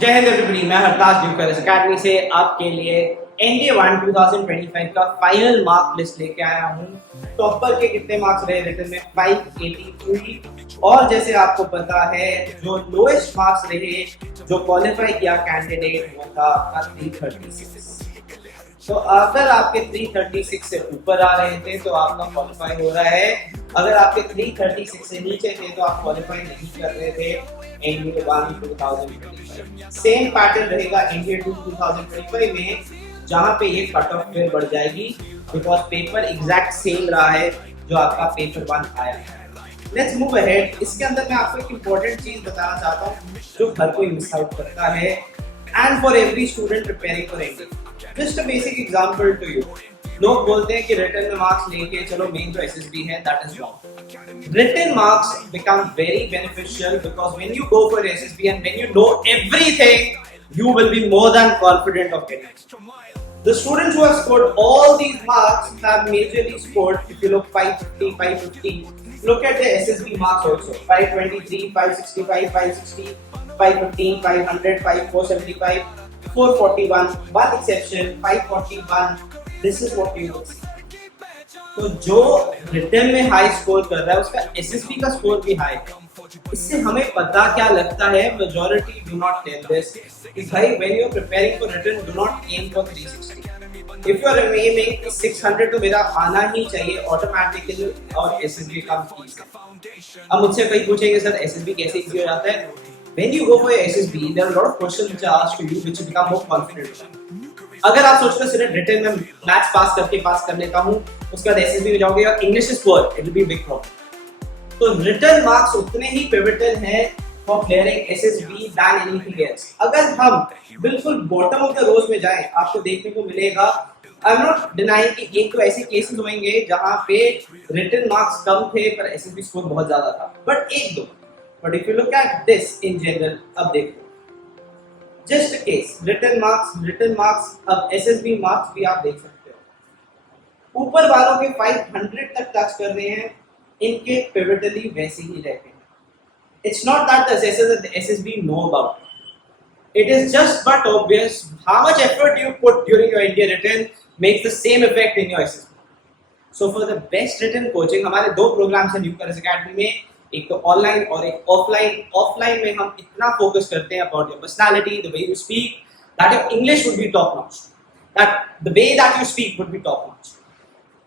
जय हिंद एवरीबॉडी, मैं हरदास ड्यूकर्स एकेडमी से आपके लिए एनडीए 1 2025 का फाइनल मार्क लिस्ट लेके आया हूँ। टॉपर के कितने मार्क्स रहे रिटन में 583 और जैसे आपको पता है जो लोएस्ट मार्क्स रहे जो क्वालिफाई किया कैंडिडेट वो था आपका 336। तो अगर आपके 336 से ऊपर आ रहे थे तो आपका क्वालिफाई हो रहा है, अगर आपके 336 से नीचे थे तो आप क्वालिफाई नहीं कर रहे थे एनडीए 1 2025। सेम पैटर्न रहेगा एनडीए 2 2025 में, जहां पे ये कट ऑफ फिर बढ़ जाएगी बिकॉज पेपर एग्जैक्ट सेम रहा है जो आपका पेपर 1 आया है। Let's move ahead. इसके अंदर मैं आपको एक इंपॉर्टेंट चीज बताना चाहता हूँ जो हर कोई मिस आउट करता है and for every student preparing for NDA. Just a basic example to you. लोग बोलते हैं कि रिटन में मार्क्स लेके चलो मेन जो एसएसबी है that is wrong. Written marks become very beneficial because when you go for SSB and when you know everything you will be more than confident of getting. The students who have scored all these marks have majorly scored, if you look 550, 550, look at the SSB marks also, 523, 565, 560, 515, 500, 475, 441, one exception, 541, this is what you will see. तो जो written में high score कर रहा है उसका SSB का score भी high है। इससे हमें पता क्या लगता है, majority do not tell this कि भाई when you are preparing for written do not aim for 360। If you are aiming 600 तो मेरा आना ही चाहिए ऑटोमेटिकली और एसएसबी का इजी है। अब मुझसे कोई पूछेंगे सर एसएसबी कैसे इजी हो जाता है? When you go for SSB there are lot of questions which are asked to you which become more confident. अगर आप सोचते हो सिर्फ रिटन में मैथ्स पास कर लेता हूं उसके बाद एसएसबी में जाओगे और English is poor, it will be big problem. तो रिटन मार्क्स उतने ही पिवटल हैं for clearing SSB than anything else. अगर हम बिल्कुल बॉटम ऑफ द रोज में जाएं आपको देखने को मिलेगा, आई एम नॉट डिनाइंग कि एक तो ऐसे केसेस होंगे जहां पे रिटन मार्क्स कम थे पर एसएसबी स्कोर बहुत ज्यादा था, बट एक दो। But if you look at this in general, अब देखो जस्ट केस रिटन मार्क्स अब एसएसबी मार्क्स भी आप देख सकते हो। ऊपर वालों के 500 तक टच कर रहे हैं, इनके पिवटली वैसे ही रहते हैं। It's not that the assessors at the SSB know about it. It is just but obvious how much effort you put during your India written makes the same effect in your SSB. So for the best written coaching, हमारे दो programmes हैं न्यूकर्स academy में, एक तो online और एक offline. Offline में हम इतना फोकस करते हैं about your personality, the way you speak, that your English would be top notch, that the way that you speak would be top notch.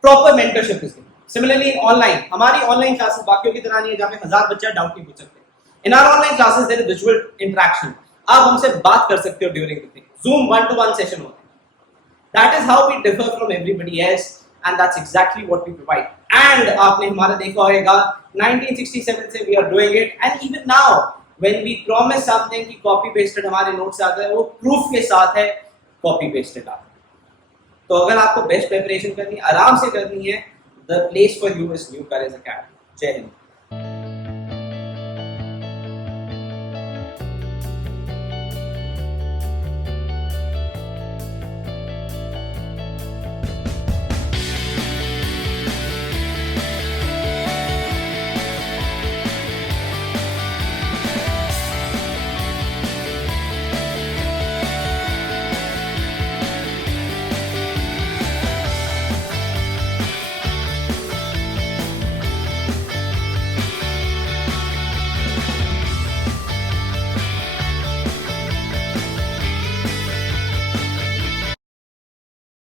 Proper mentorship is given. Similarly in online, हमारी online classes बाकियों की तरह नहीं है जहाँ पे 1000 बच्चे doubt नहीं पूछ सकते। In our online classes there is visual interaction. आप हमसे बात कर सकते हो during the thing. Zoom 1-to-1 session होते हैं। That is how we differ from everybody else and that's exactly what we provide. And आपने हमारा देखा होगा 1967 से we are doing it and even now when we promise something कि copy pasted हमारे notes आते हैं वो proof के साथ है copy pasted आता है। तो अगर आपको best preparation करनी है, आराम से करनी है, the place for you is New Courage Academy. जय हिंद।